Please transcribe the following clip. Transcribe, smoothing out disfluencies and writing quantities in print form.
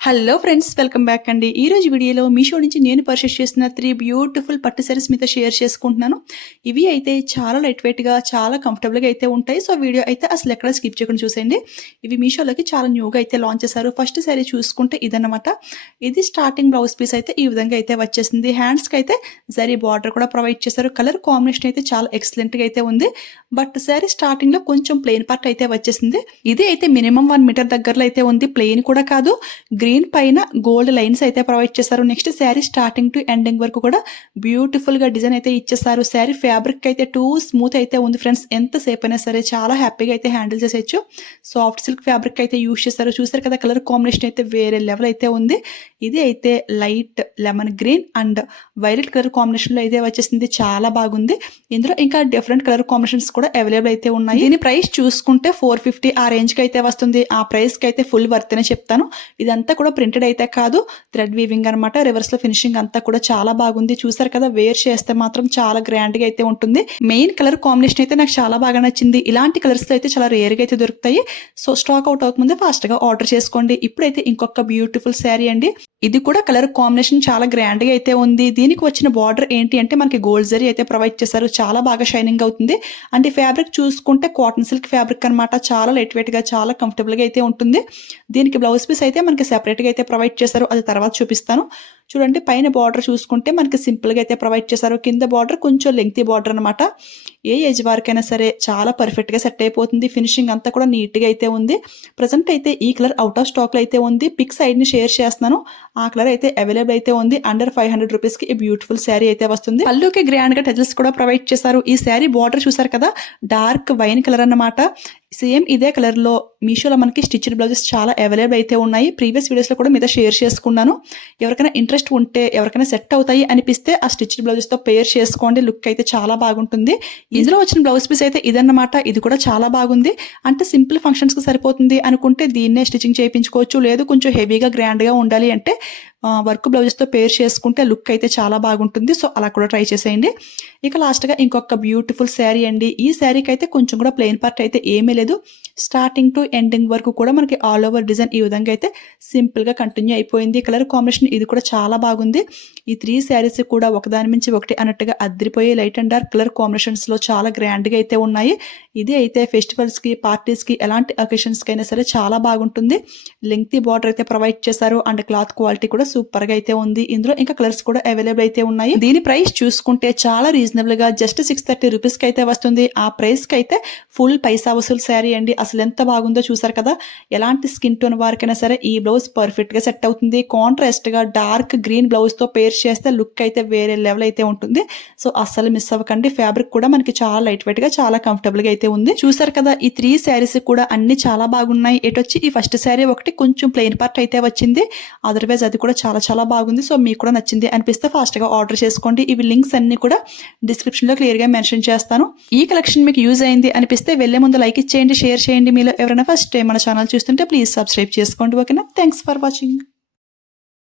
Hello friends, welcome back అండి. ఈ రోజు వీడియోలో మీషో నుంచి నేను పర్చేస్ చేసిన 3 బ్యూటిఫుల్ పట్టు సారీస్ మీతో షేర్ చేసుకుంటున్నాను. ఇవి అయితే చాలా లైట్ వెయిట్‌గా, చాలా కంఫర్టబుల్‌గా అయితే ఉంటాయి. సో వీడియో అయితే అసలు ఎక్కడ స్కిప్ చేయకుండా చూసేయండి. ఇవి మీషోలోకి చాలా న్యూగా అయితే లాంచ్ చేశారు. ఫస్ట్ సారీ చూసుకుంటే ఇదన్నమాట. ఇది స్టార్టింగ్ బ్లౌజ్ పీస్ అయితే ఈ విధంగా అయితే వచ్చేసింది. హ్యాండ్స్‌కి అయితే జరీ బార్డర్ కూడా ప్రొవైడ్ చేశారు. కలర్ కాంబినేషన్ అయితే చాలా ఎక్సలెంట్‌గా అయితే ఉంది. బట్ సారీ స్టార్టింగ్‌లో కొంచెం ప్లెయిన్ పార్ట్ అయితే వచ్చేసింది. ఇది అయితే మినిమం 1 మీటర్ దగ్గరలో అయితే ఉంది. ప్లెయిన్ కూడా కాదు. గ్రీన్ పైన గోల్డ్ లైన్స్ అయితే ప్రొవైడ్ చేశారు. Next sari starting to ending వరకు కూడా బ్యూటిఫుల్ గా డిజైన్ అయితే ఇచ్చేసారు. శారీ ఫ్యాబ్రిక్ అయితే టూ స్మూత్ అయితే ఉంది ఫ్రెండ్స్. ఎంతసేపు అయినా సరే చాలా హ్యాపీగా అయితే హ్యాండిల్ చేసేయచ్చు. సాఫ్ట్ సిల్క్ ఫ్యాబ్రిక్ అయితే యూజ్ చేశారు. చూసారు కదా, కలర్ కాంబినేషన్ అయితే వేరే లెవెల్ అయితే ఉంది. ఇది అయితే light lemon green and violet colour combination లో అయితే వచ్చేసింది. చాలా బాగుంది. ఇందులో ఇంకా డిఫరెంట్ కలర్ కాంబినేషన్స్ కూడా అవైలబుల్ అయితే ఉన్నాయి. దీని ప్రైస్ చూసుకుంటే 450 ఆ రేంజ్ కి అయితే వస్తుంది. ఆ ప్రైస్ కి అయితే ఫుల్ వర్త్ అని చెప్తాను. ఇదంతా కూడా ప్రింటెడ్ అయితే కాదు, థ్రెడ్ వీవింగ్ అనమాట. రివర్స్ లో ఫినిషింగ్ అంతా కూడా చాలా బాగుంది. చూసారు కదా, వేర్ చేస్తే మాత్రం చాలా గ్రాండ్ గా అయితే ఉంటుంది. మెయిన్ కలర్ కాంబినేషన్ అయితే నాకు చాలా బాగా నచ్చింది. ఇలాంటి కలర్స్ లో అయితే చాలా రేర్ గా అయితే దొరుకుతాయి. సో స్టాక్ అవుట్ అవ్వకముందే ఫాస్ట్ గా ఆర్డర్ చేసుకోండి. ఇప్పుడైతే ఇంకొక బ్యూటిఫుల్ శారీ అండి. ఇది కూడా కలర్ కాంబినేషన్ చాలా గ్రాండ్ గా అయితే ఉంది. దీనికి వచ్చిన బార్డర్ ఏంటి అంటే మనకి గోల్డ్ జరీ అయితే ప్రొవైడ్ చేశారు. చాలా బాగా షైనింగ్ అవుతుంది. అంటే ఫ్యాబ్రిక్ చూసుకుంటే కాటన్ సిల్క్ ఫ్యాబ్రిక్ అనమాట. చాలా లైట్ వెయిట్ గా, చాలా కంఫర్టబుల్ గా అయితే ఉంటుంది. దీనికి బ్లౌజ్ పీస్ అయితే మనకి సెపరేట్ గా అయితే ప్రొవైడ్ చేశారు. అది తర్వాత చూపిస్తాను. చూడండి, పైన బార్డర్ చూసుకుంటే మనకి సింపుల్ గా అయితే ప్రొవైడ్ చేశారు. కింద బార్డర్ కొంచెం లెంగ్తీ బార్డర్ అనమాట. ఏ ఏజ్ వారికైనా సరే చాలా పర్ఫెక్ట్ గా సెట్ అయిపోతుంది. ఫినిషింగ్ అంతా కూడా నీట్ గా అయితే ఉంది. ప్రజెంట్ అయితే ఈ కలర్ అవుట్ ఆఫ్ స్టాక్ లో అయితే ఉంది. పిక్ సైడ్ ని షేర్ చేస్తున్నాను. ఆ కలర్ అయితే అవైలబుల్ అయితే ఉంది. అండర్ 500 రూపీస్ కి ఈ బ్యూటిఫుల్ శారీ అయితే వస్తుంది. పళ్ళుకి గ్రాండ్ గా టెజల్స్ కూడా ప్రొవైడ్ చేశారు. ఈ శారీ బార్డర్ చూసారు కదా, డార్క్ వైన్ కలర్ అన్నమాట. సేమ్ ఇదే కలర్ లో మీషోలో మనకి స్టిచ్డ్ బ్లౌజెస్ చాలా అవైలబుల్ అయితే ఉన్నాయి. ప్రీవియస్ వీడియోస్ లో కూడా మీద షేర్ చేసుకున్నాను. ఎవరికైనా ఇంట్రెస్ట్ ఉంటే, ఎవరికైనా సెట్ అవుతాయి అనిపిస్తే ఆ స్టిచ్డ్ బ్లౌజెస్ తో పేర్ చేసుకోండి. లుక్ అయితే చాలా బాగుంటుంది. ఇందులో వచ్చిన బ్లౌజ్ పీస్ అయితే ఇదన్నమాట. ఇది కూడా చాలా బాగుంది. అంటే సింపుల్ ఫంక్షన్స్ కి సరిపోతుంది అనుకుంటే దీన్నే స్టిచ్చింగ్ చేయించుకోవచ్చు. లేదు కొంచెం హెవీగా గ్రాండ్ గా ఉండాలి అంటే వర్క్ బ్లౌజెస్ తో పేర్ చేసుకుంటే లుక్ అయితే చాలా బాగుంటుంది. సో అలా కూడా ట్రై చేసేయండి. ఇక లాస్ట్ గా ఇంకొక బ్యూటిఫుల్ శారీ అండి. ఈ శారీకి అయితే కొంచెం కూడా ప్లెయిన్ పార్ట్ అయితే ఏమీ లేదు. స్టార్టింగ్ టు ఎండింగ్ వరకు కూడా మనకి ఆల్ ఓవర్ డిజైన్ ఈ విధంగా అయితే సింపుల్ గా కంటిన్యూ అయిపోయింది. కలర్ కాంబినేషన్ ఇది కూడా చాలా బాగుంది. ఈ 3 శారీస్ కూడా ఒకదాని మించి ఒకటి అన్నట్టుగా అద్దరిపోయే light and dark colour combinations లో చాలా గ్రాండ్ గా అయితే ఉన్నాయి. ఇది అయితే ఫెస్టివల్స్ కి, పార్టీస్ కి, ఎలాంటి అకేషన్స్ కి అయినా సరే చాలా బాగుంటుంది. లెంగ్తీ బార్డర్ అయితే ప్రొవైడ్ చేశారు అండ్ క్లాత్ క్వాలిటీ కూడా సూపర్ గా అయితే ఉంది. ఇందులో ఇంకా కలర్స్ కూడా అవైలబుల్ అయితే ఉన్నాయి. దీని ప్రైస్ చూసుకుంటే చాలా రీజనబుల్ గా జస్ట్ 630 రూపీస్ కి అయితే వస్తుంది. ఆ ప్రైస్ కి అయితే ఫుల్ పైసా వసూలు శారీ అండి. అసలు ఎంత బాగుందో చూసారు కదా. ఎలాంటి స్కిన్ టోన్ వారికైనా సరే ఈ బ్లౌజ్ పర్ఫెక్ట్ గా సెట్ అవుతుంది. కాంట్రాస్ట్ గా డార్క్ గ్రీన్ బ్లౌజ్ తో పేర్ చేస్తే లుక్ అయితే వేరే లెవెల్ అయితే ఉంటుంది. సో అస్సలు మిస్ అవ్వకండి. ఫ్యాబ్రిక్ కూడా మనకి చాలా లైట్ వెయిట్ గా, చాలా కంఫర్టబుల్ గా అయితే ఉంది. చూసారు కదా, ఈ 3 శారీస్ కూడా అన్ని చాలా బాగున్నాయి. ఎటొచ్చి ఈ ఫస్ట్ శారీ ఒకటి కొంచెం ప్లెయిన్ పార్ట్ అయితే వచ్చింది. అదర్వైజ్ అది కూడా చాలా చాలా బాగుంది. సో మీకు కూడా నచ్చింది అనిపిస్తే ఫాస్ట్ గా ఆర్డర్ చేసుకోండి. ఇవి లింక్స్ అన్ని కూడా డిస్క్రిప్షన్ లో క్లియర్ గా మెన్షన్ చేస్తాను. ఈ కలెక్షన్ మీకు యూజ్ అయింది అనిపిస్తే వెళ్లే ముందు లైక్ ఇచ్చేయండి, షేర్ చేయండి. మీలో ఎవరైనా ఫస్ట్ టైం మన ఛానల్ చూస్తుంటే ప్లీజ్ సబ్స్క్రైబ్ చేసుకోండి. ఓకేనా? Thanks for watching.